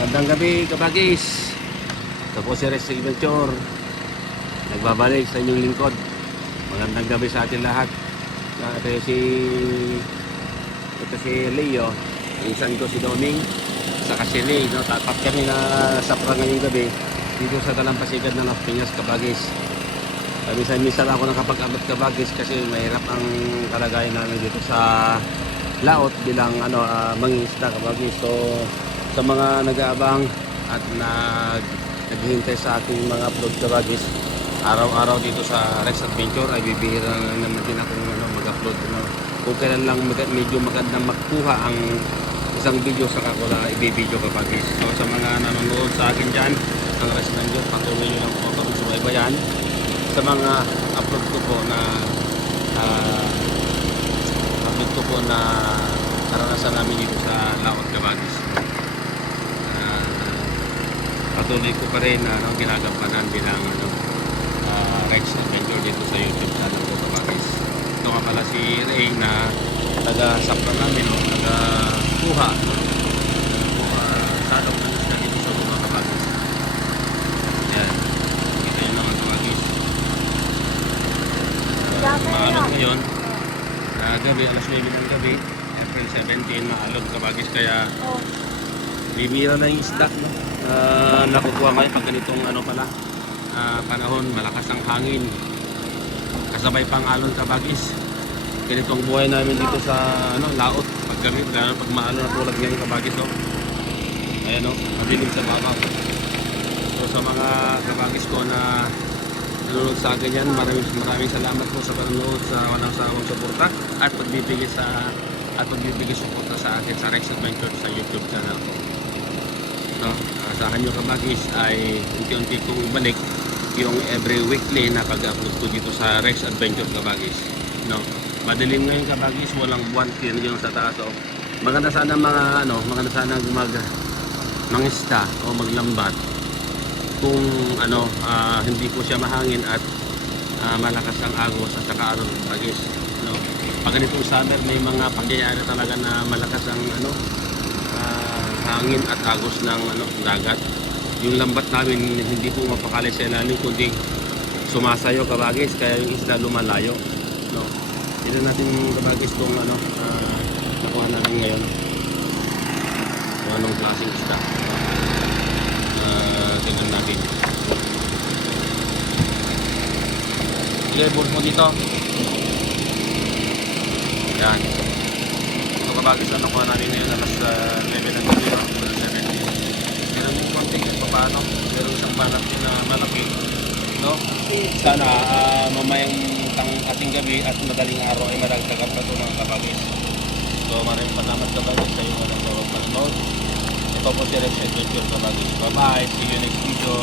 Magandang gabi kabagis. Ito po si Rex Adventure. Nagbabalik sa inyong lingkod. Magandang gabi sa atin lahat. Ito si Leo. Insan ko si Doming. Saka si Ray. No? Tapat kami na sapra ngayong gabi dito sa Dalampasigan ng Las Piñas kabagis. Minsan ako nakapag-abot kabagis kasi mahirap ang kalagayan namin dito sa laot bilang mangingisda kabagis. So sa mga nag-aabang at naghihintay sa ating mga upload kabagis, araw-araw dito sa Rex Adventure ay bibihira na naman din akong mag-upload. Kung kailan lang medyo magandang makuha ang isang video sa ako na i-video kabagis. So sa mga nanonood sa akin dyan ng Rex Adventure, patuloy nyo lang po akong subaybayan sa mga upload ko po na karanasan namin dito sa laot kabagis. Patuloy ko pa rin na ginagampanan bilang Rex Adventure dito sa YouTube channel ko kabagis. Ito nga pala si Ray na taga-sapra namin, taga-kuha salok na isda dito sa mga kabagis. Yan, kita nyo naman kabagis. Maalog ngayon gabi, alas 9 ng gabi, April 17, maalog kabagis, kaya bibira na yung isda, no? Nakukuha ngayon pag ganitong panahon, malakas ang hangin, kasabay pang alon kabagis. Ganitong buhay namin dito sa laot pag gabi, lalo pag maalon na tulad ngayon kabagis. Ayan, madilim sa babaw. So sa mga kabagis ko na nanonood sa akin yan, maraming salamat po sa panonood, sa walang sawang suporta at pagbibigay suporta sa akin sa Rex Adventure sa YouTube channel ko. Asahan nyo kabagis ay unti-unti kong ibalik yung every weekly na pag-upload ko dito sa Rex Adventure kabagis. Madilim ngayon kabagis, walang buwan, yun yung sa taas. Maganda sana maganda sana mangista o maglambat kung hindi po siya mahangin at malakas ang agos at saka kabagis. Pag ganitong summer may mga pangyayari talaga na malakas ang hangin at agos ng dagat. Yung lambat namin hindi po mapakali sa ilalim kundi sumasayo kabagis, kaya yung isda lumalayo. Tignan natin kabagis kung nakuha natin ngayon kung anong klaseng isda. Tignan natin. Ilebor mo dito. Yan. So kabagis na nakuha namin ngayon alas 11 ng gabi, 17. Meron yung konting paano, meron isang malaki na malaki, sana mamayang ating gabi at madaling araw ay madagdagan pa ito mga kabagis. So maraming salamat kabagis sa iyong panonood. Ito po si Rex Adventure kabagis. Bye bye, see you next video.